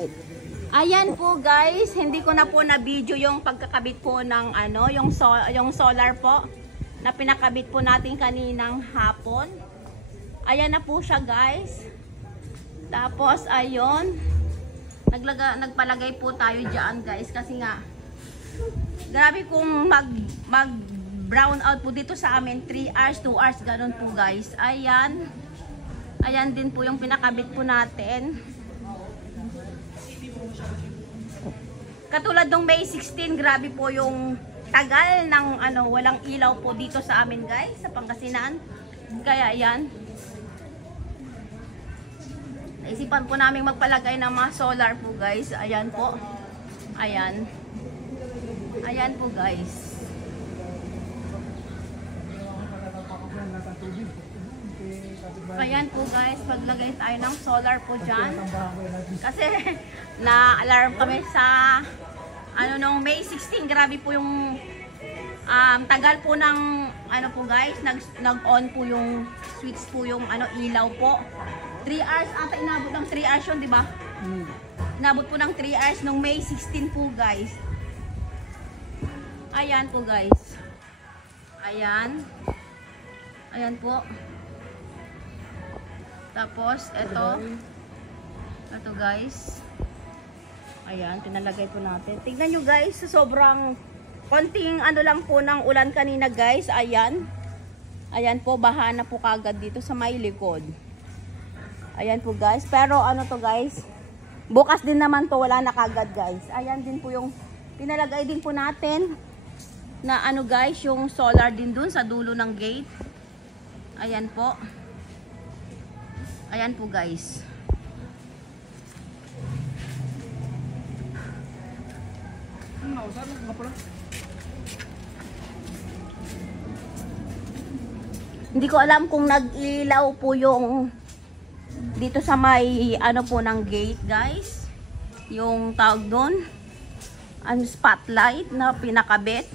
wait. Ayan po guys, hindi ko na po na video yung pagkakabit po ng ano, yung solar po na pinakabit po natin kaninang hapon. Ayan na po siya guys. Tapos ayun, nagpalagay po tayo diyan guys kasi nga grabe kung mag brown out po dito sa amin 3 hours, 2 hours ganun po guys. Ayan. Ayan din po yung pinakabit po natin. Katulad ng May 16, grabe po yung tagal ng ano, walang ilaw po dito sa amin guys, sa Pangasinan. Kaya ayan. Naisipan po namin magpalagay ng mga solar po guys. Ayan po. Ayan. Ayan po guys. Ayan po guys, paglagay tayo ng solar po dyan. Kasi na-alarm kami sa ano nung May 16, grabe po yung tagal po ng ano po guys, nag-on po yung switch po yung ano ilaw po. 3 hours ata inabot ng 3 hours yun, di ba? Inabot po ng 3 hours nung May 16 po guys. Ayan po guys. Ayan. Ayan po. Tapos ito guys. Ayan, pinalagay po natin. Tingnan nyo guys, sobrang konting ano lang po ng ulan kanina guys. Ayan. Ayan po, baha na po kagad dito sa may likod. Ayan po guys. Pero ano to guys, bukas din naman to, wala na kagad guys. Ayan din po yung pinalagay din po natin na ano guys, yung solar din dun sa dulo ng gate. Ayan po. Ayan po guys. Hindi ko alam kung nag-ilaw po yung dito sa may ano po ng gate guys. Yung tawag doon, ang spotlight na pinakabit.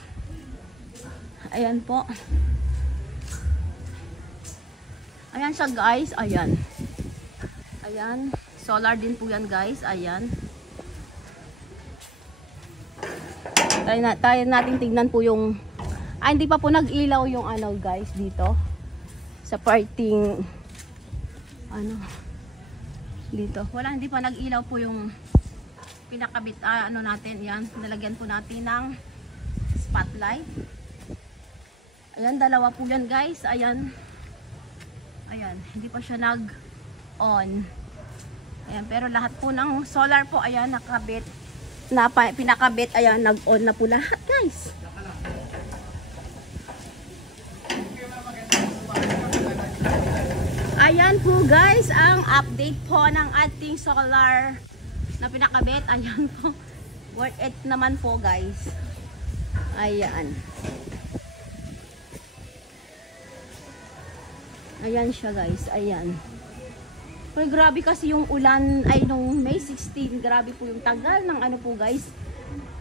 Ayan po. Ayan siya guys, ayan. Ayan, solar din po yan guys, ayan. Tayo natin tignan po yung hindi pa po nag-ilaw yung ano guys dito sa parting ano dito. Wala, hindi pa nag-ilaw po yung pinakabit ano natin, yan. Nalagyan po natin ng spotlight. Ayan, dalawa po yan guys, ayan. Ayan, hindi pa siya nag-on. Ayan, pero lahat po ng solar po, ayan, nakabit. Pinakabit, ayan, nag-on na po lahat, guys. Ayan po, guys, ang update po ng ating solar na pinakabit. Ayan po. Worth it naman po, guys. Ayan. Ayan siya guys, ayan. Pero grabe kasi yung ulan ay nung May 16, grabe po yung tagal ng ano po guys.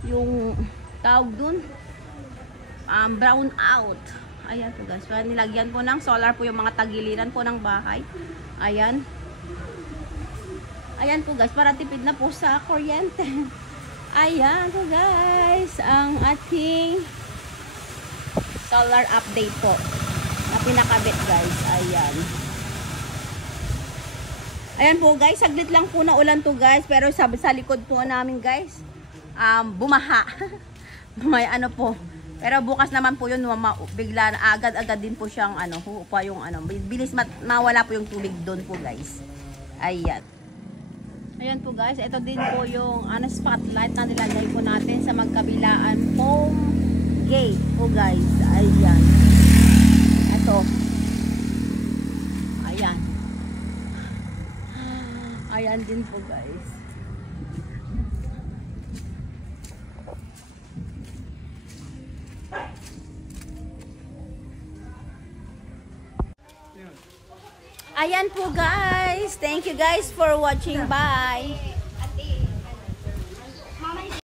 Yung tawag dun, brown out. Ayan po guys, so, nilagyan po ng solar po yung mga tagiliran po ng bahay. Ayan. Ayan po guys, para tipid na po sa kuryente. Ayan po guys, ang ating solar update po na pinakabit guys. Ayan. Ayan po guys, saglit lang po na ulan to guys, pero sa likod po namin guys, bumaha. May ano po. Pero bukas naman po yun, bigla agad-agad din po siyang ano, huupa yung ano, bilis mawala po yung tubig doon po guys. Ayan. Ayan po guys, ito din po yung ano, spotlight na nilagay po natin sa magkabilaan foam gate po guys. Ayan. Ito. Ayan. Ayan din po guys. Ayan po guys. Thank you guys for watching. Bye.